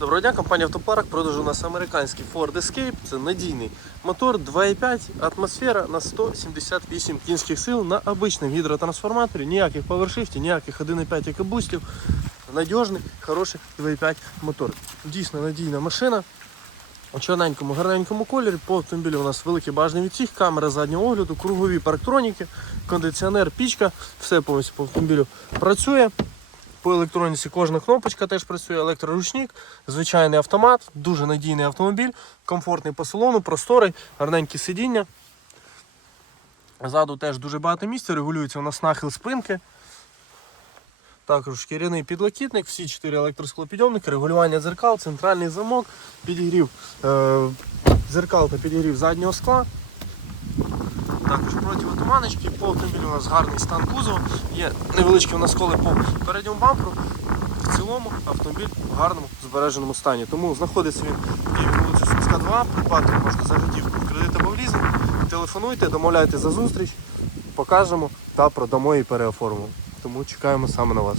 Доброго дня, компанія Автопарк продажу у нас американський Ford Escape. Це надійний мотор 2.5 атмосфера на 178 кінських сил на обичному гідротрансформаторі. Ніяких повершифтів, ніяких 1.5 екобустів. Надіжний, хороший 2.5 мотор. Дійсно надійна машина. У чорненькому, гарненькому кольорі. По автомобілю у нас великий бажаний відсік, камера заднього огляду, кругові парктроніки, кондиціонер, пічка. Все повністю по автомобілю працює. По електроніці кожна кнопочка теж працює, електроручник, звичайний автомат, дуже надійний автомобіль, комфортний по салону, просторий, гарненькі сидіння. Ззаду теж дуже багато місця, регулюється у нас нахил спинки. Також шкіряний підлокітник, всі чотири електросклопідйомники, регулювання дзеркал, центральний замок, підігрів е, дзеркал та підігрів заднього скла. Також противотуманочки, по автомобілю у нас гарний стан кузова, є невеличкі у нас сколи по передньому бамперу. В цілому автомобіль в гарному збереженому стані. Тому знаходиться він в Києві вулиця Сумська 2, придбати можна за готівку в кредит або в. Телефонуйте, домовляйте за зустріч, покажемо та продамо і переоформимо. Тому чекаємо саме на вас.